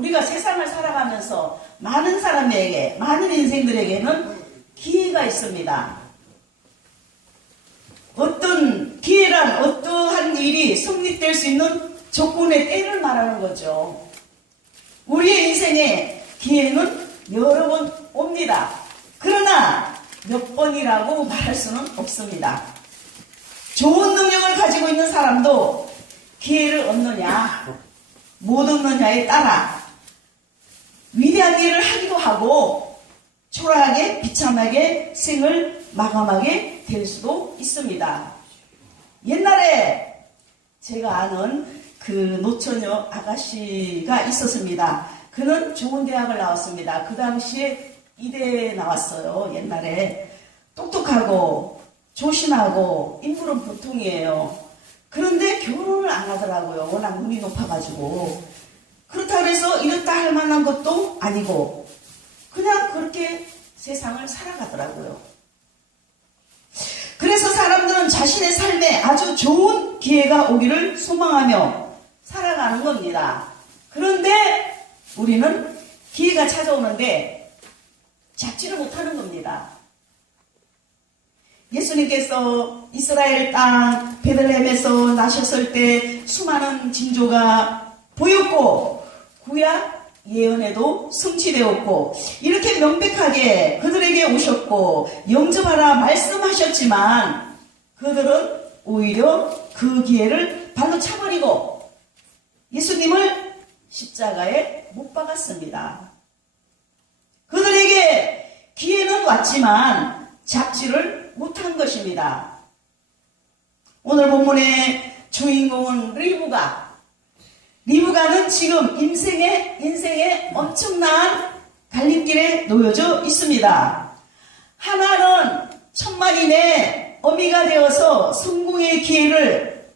우리가 세상을 살아가면서 많은 사람에게, 많은 인생들에게는 기회가 있습니다. 어떤 기회란 어떠한 일이 성립될 수 있는 조건의 때를 말하는 거죠. 우리의 인생에 기회는 여러 번 옵니다. 그러나 몇 번이라고 말할 수는 없습니다. 좋은 능력을 가지고 있는 사람도 기회를 얻느냐 못 얻느냐에 따라 위대한 일을 하기도 하고 초라하게 비참하게 생을 마감하게 될 수도 있습니다. 옛날에 제가 아는 그 노처녀 아가씨가 있었습니다. 그는 좋은 대학을 나왔습니다. 그 당시에 이대에 나왔어요. 옛날에 똑똑하고 조신하고 인물은 보통이에요. 그런데 결혼을 안 하더라고요. 워낙 눈이 높아가지고. 그렇다고 해서 이렇다 할 만한 것도 아니고 그냥 그렇게 세상을 살아가더라고요. 그래서 사람들은 자신의 삶에 아주 좋은 기회가 오기를 소망하며 살아가는 겁니다. 그런데 우리는 기회가 찾아오는데 잡지를 못하는 겁니다. 예수님께서 이스라엘 땅 베들레헴에서 나셨을 때 수많은 징조가 보였고 구약 예언에도 성취되었고 이렇게 명백하게 그들에게 오셨고 영접하라 말씀하셨지만 그들은 오히려 그 기회를 발로 차버리고 예수님을 십자가에 못 박았습니다. 그들에게 기회는 왔지만 잡지를 못한 것입니다. 오늘 본문의 주인공은 리브가는 지금 인생의 엄청난 갈림길에 놓여져 있습니다. 하나는 천만인의 어미가 되어서 성공의 기회를,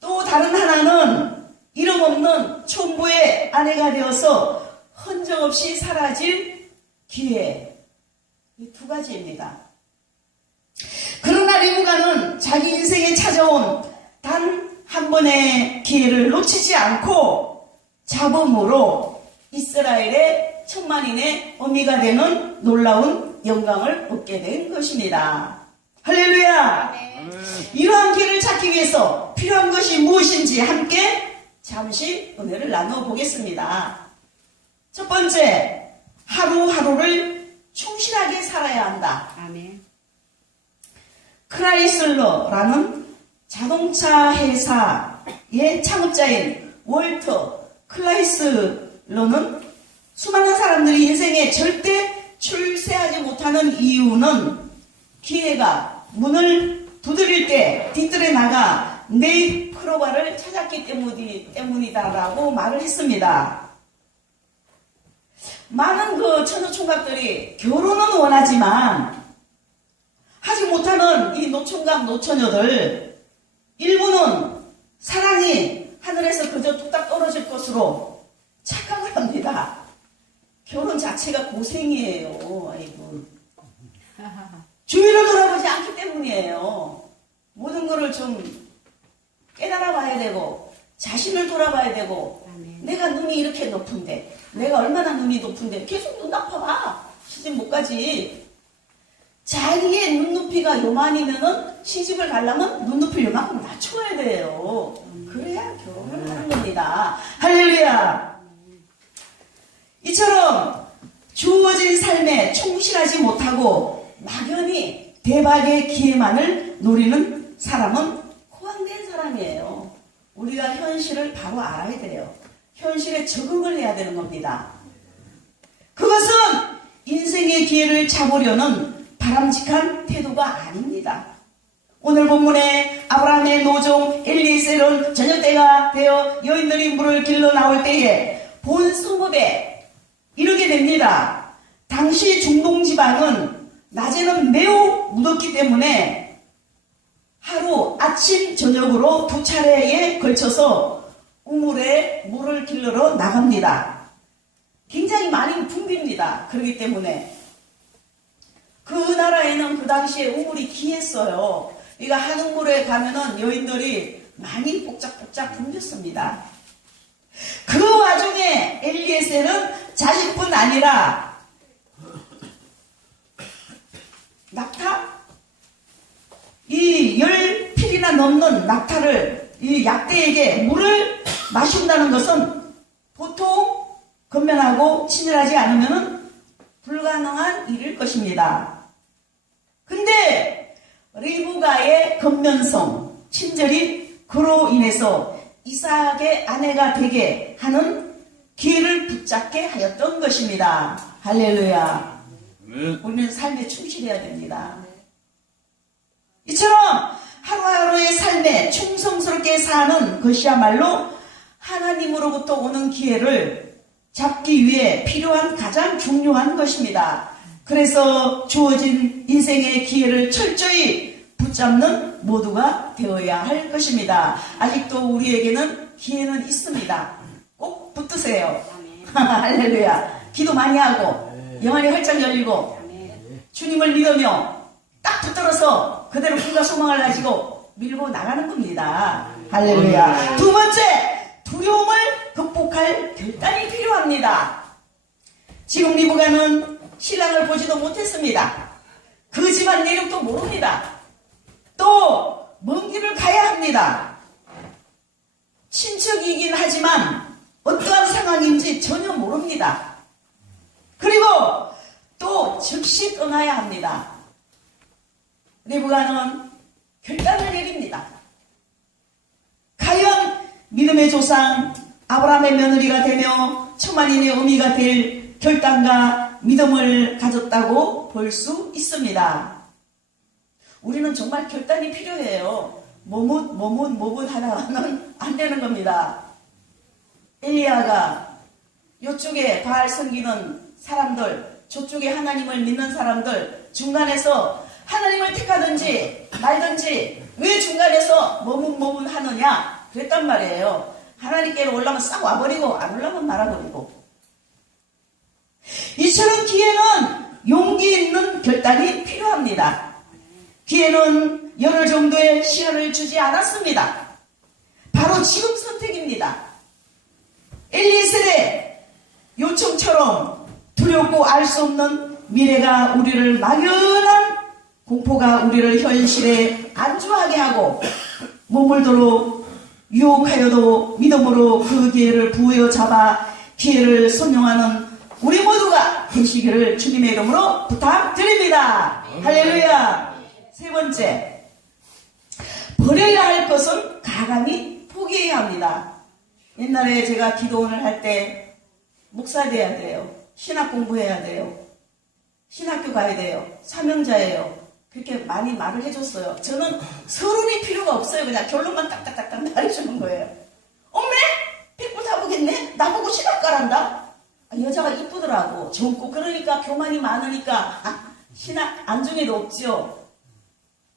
또 다른 하나는 이름 없는 촌부의 아내가 되어서 흔적 없이 사라질 기회. 이 두 가지입니다. 그러나 리브가는 자기 인생에 찾아온 단 한 번의 기회를 놓치지 않고 자범으로 이스라엘의 천만인의 어미가 되는 놀라운 영광을 얻게 된 것입니다. 할렐루야! 네. 이러한 기회를 찾기 위해서 필요한 것이 무엇인지 함께 잠시 은혜를 나눠보겠습니다. 첫 번째, 하루하루를 충실하게 살아야 한다. 아멘. 크라이슬러라는 자동차 회사의 창업자인 월터 클라이슬러는 수많은 사람들이 인생에 절대 출세하지 못하는 이유는 기회가 문을 두드릴 때 뒤뜰에 나가 내 크로바를 찾았기 때문이다라고 말을 했습니다. 많은 그 처녀총각들이 결혼은 원하지만 하지 못하는 이 노총각 노처녀들, 일부는 사랑이 하늘에서 그저 뚝딱 떨어질 것으로 착각을 합니다. 결혼 자체가 고생이에요. 아이고. 주위를 돌아보지 않기 때문이에요. 모든 것을 좀 깨달아 봐야 되고 자신을 돌아봐야 되고 내가 눈이 이렇게 높은데 내가 얼마나 눈이 높은데 계속 눈 나빠봐. 시집 못 가지. 자기의 눈높이가 요만이면은 시집을 가려면 눈높이를 요만큼 낮춰야 돼요. 그래야 결혼을 하는 겁니다. 할렐루야! 이처럼 주어진 삶에 충실하지 못하고 막연히 대박의 기회만을 노리는 사람은 호황된 사람이에요. 우리가 현실을 바로 알아야 돼요. 현실에 적응을 해야 되는 겁니다. 그것은 인생의 기회를 잡으려는 바람직한 태도가 아닙니다. 오늘 본문에 아브라함의 노종 엘리에셀은 저녁 때가 되어 여인들이 물을 길러 나올 때에 본 성읍에 이르게 됩니다. 당시 중동 지방은 낮에는 매우 무덥기 때문에 하루 아침 저녁으로 두 차례에 걸쳐서 우물에 물을 길러러 나갑니다. 굉장히 많이 붐빕니다. 그렇기 때문에 그 나라에는 그 당시에 우물이 귀했어요. 그러니까 한 우물에 가면은 여인들이 많이 복작복작 붐볐습니다. 그 와중에 엘리에셀은 아니라 낙타? 이 10필이나 넘는 낙타를 이 약대에게 물을 마신다는 것은 보통 건면하고 친절하지 않으면 불가능한 일일 것입니다. 근데 리브가의 건면성, 친절이 그로 인해서 이삭의 아내가 되게 하는 기회를 붙잡게 하였던 것입니다. 할렐루야. 우리는 삶에 충실해야 됩니다. 이처럼 하루하루의 삶에 충성스럽게 사는 것이야말로 하나님으로부터 오는 기회를 잡기 위해 필요한 가장 중요한 것입니다. 그래서 주어진 인생의 기회를 철저히 붙잡는 모두가 되어야 할 것입니다. 아직도 우리에게는 기회는 있습니다. 꼭 붙드세요. 할렐루야. 기도 많이 하고 영안이 활짝 열리고 주님을 믿으며 딱 붙들어서 그대로 꿈과 소망을 가지고 밀고 나가는 겁니다. 할렐루야. 두 번째, 두려움을 극복할 결단이 필요합니다. 지금 리브가는 신랑을 보지도 못했습니다. 그 집안 내력도 모릅니다. 또 먼 길을 가야 합니다. 친척이긴 하지만 어떠한 상황인지 전혀 모릅니다. 그리고 또 즉시 떠나야 합니다. 리브가는 결단을 내립니다. 과연 믿음의 조상 아브라함의 며느리가 되며 천만인의 어미가 될 결단과 믿음을 가졌다고 볼 수 있습니다. 우리는 정말 결단이 필요해요. 머뭇 하다가는 안 되는 겁니다. 엘리야가 이쪽에 바알 섬기는 사람들, 저쪽에 하나님을 믿는 사람들 중간에서 하나님을 택하든지 말든지 왜 중간에서 머뭇 하느냐 그랬단 말이에요. 하나님께로 올라면 싹 와버리고 안 올라면 말아버리고. 이처럼 기회는 용기 있는 결단이 필요합니다. 기회는 열흘 정도의 시간을 주지 않았습니다. 바로 지금 선택입니다. 엘리에셀의 요청처럼 두렵고 알 수 없는 미래가 우리를 막연한 공포가 우리를 현실에 안주하게 하고 머물도록 유혹하여도 믿음으로 그 기회를 부여잡아 기회를 선용하는 우리 모두가 되시기를 주님의 이름으로 부탁드립니다. 할렐루야. 세 번째, 버려야 할 것은 가감히 포기해야 합니다. 옛날에 제가 기도원을 할 때 목사 돼야 돼요. 신학 공부해야 돼요. 신학교 가야 돼요. 사명자예요. 그렇게 많이 말을 해줬어요. 저는 서론이 필요가 없어요. 그냥 결론만 딱딱딱딱 말해주는 거예요. 엄매? 백부 다 보겠네? 나보고 신학 가란다? 여자가 이쁘더라고. 젊고 그러니까 교만이 많으니까 신학 안중에도 없죠.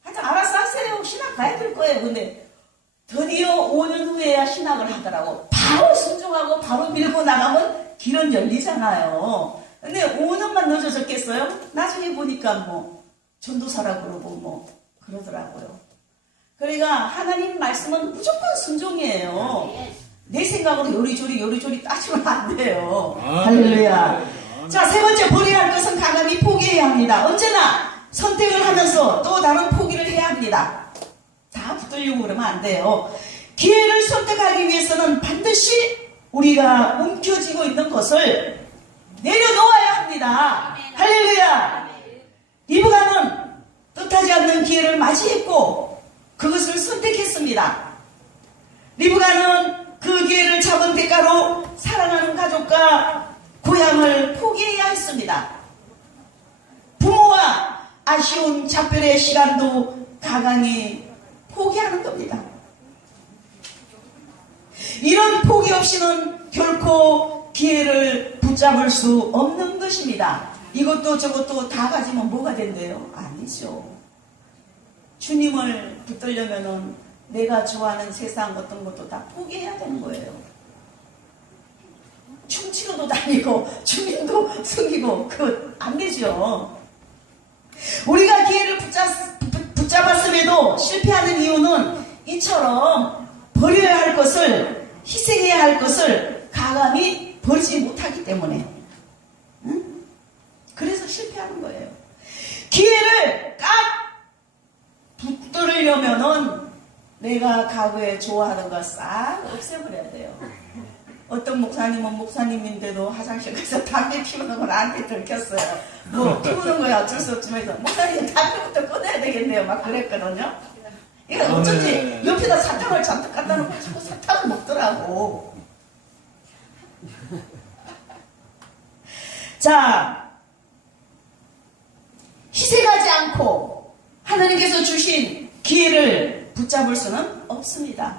하여튼 알아서 하세요. 신학 가야 될 거예요. 근데 드디어 5년 후에야 신학을 하더라고. 바로 순종하고 바로 밀고 나가면 길은 열리잖아요. 근데 5년만 늦어졌겠어요? 나중에 보니까 뭐 전도사라고 그러고 뭐 그러더라고요. 그러니까 하나님 말씀은 무조건 순종이에요. 내 생각으로 요리조리 따지면 안 돼요. 할렐루야. 자, 세 번째, 버려야 할 것은 가감히 포기해야 합니다. 언제나 선택을 하면서 또 다른 포기를 해야 합니다. 다 붙들려고 그러면 안 돼요. 기회를 선택하기 위해서는 반드시 우리가 움켜쥐고 있는 것을 내려놓아야 합니다. 할렐루야. 리브가는 뜻하지 않는 기회를 맞이했고 그것을 선택했습니다. 리브가는 그 기회를 잡은 대가로 사랑하는 가족과 고향을 포기해야 했습니다. 부모와 아쉬운 작별의 시간도 가강히 포기하는 겁니다. 이런 포기 없이는 결코 기회를 붙잡을 수 없는 것입니다. 이것도 저것도 다 가지면 뭐가 된대요? 아니죠. 주님을 붙들려면은 내가 좋아하는 세상 어떤 것도 다 포기해야 되는 거예요. 춤추러도 다니고 주님도 섬기고 그거 안 되죠. 우리가 기회를 붙잡았음에도 실패하는 이유는 이처럼 버려야 할 것을, 희생해야 할 것을 가감히 버리지 못하기 때문에. 이렇게 하는 거예요. 기회를 딱 붙들으려면은 내가 과거에 좋아하는 거 싹 없애버려야 돼요. 어떤 목사님은 목사님인데도 화장실 가서 담배 피우는 건 나한테 들켰어요. 뭐 피우는 거야 어쩔 수 없지만 해서 목사님 담배부터 꺼내야 되겠네요. 막 그랬거든요. 이거 어쩐지 옆에다 사탕을 잔뜩 갖다 놓고 자꾸 사탕을 먹더라고. 자, 희생하지 않고 하나님께서 주신 기회를 붙잡을 수는 없습니다.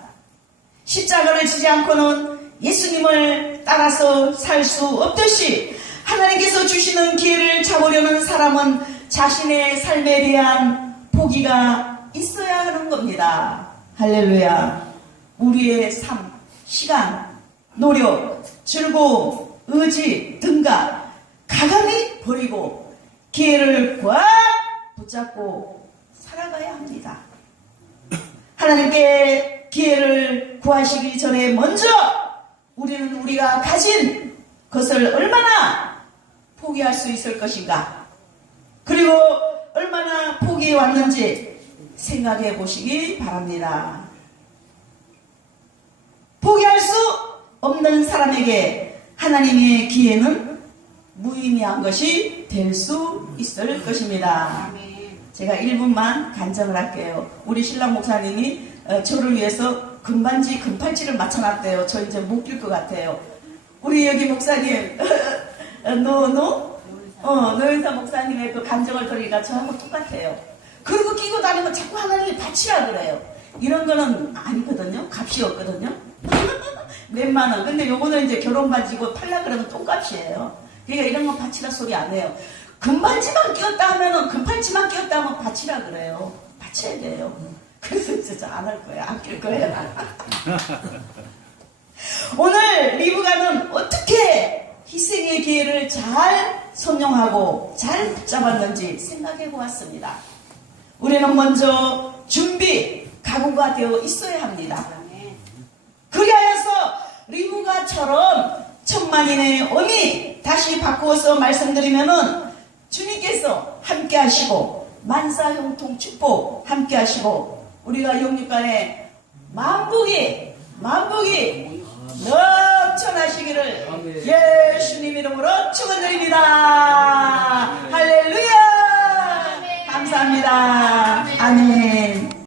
십자가를 지지 않고는 예수님을 따라서 살 수 없듯이 하나님께서 주시는 기회를 잡으려는 사람은 자신의 삶에 대한 포기가 있어야 하는 겁니다. 할렐루야. 우리의 삶, 시간, 노력, 즐거움, 의지 등과 가감히 버리고 기회를 꽉 붙잡고 살아가야 합니다. 하나님께 기회를 구하시기 전에 먼저 우리는 우리가 가진 것을 얼마나 포기할 수 있을 것인가, 그리고 얼마나 포기해 왔는지 생각해 보시기 바랍니다. 포기할 수 없는 사람에게 하나님의 기회는 무의미한 것이 될 수 있을 것입니다. 제가 1분만 간증을 할게요. 우리 신랑 목사님이 저를 위해서 금반지, 금팔찌를 맞춰놨대요. 저 이제 못 낄 것 같아요. 우리 여기 목사님, 노현사 목사님의 그 간증을 들으니까 저하고 똑같아요. 그리고 끼고 다니면 자꾸 하나님이 바치라 그래요. 이런 거는 아니거든요. 값이 없거든요. 몇만 원. 근데 요거는 이제 결혼반지고 팔라 그러면 똥값이에요. 그러니까 이런 거 바치라 소리 안 해요. 금반지만 끼웠다 하면은, 금팔찌만 끼웠다 하면 바치라 그래요. 바쳐야 돼요. 그래서 진짜 안 할 거예요. 안 낄 거예요. 오늘 리브가는 어떻게 희생의 기회를 잘 선용하고 잘 붙잡았는지 생각해 보았습니다. 우리는 먼저 준비, 각오가 되어 있어야 합니다. 그리하여서 리브가처럼 천만인의 어미, 다시 바꾸어서 말씀드리면은 주님께서 함께 하시고 만사형통 축복 함께 하시고 우리가 영육간에 만복이 넘쳐나시기를 예수님 이름으로 축원드립니다. 할렐루야. 감사합니다. 아멘.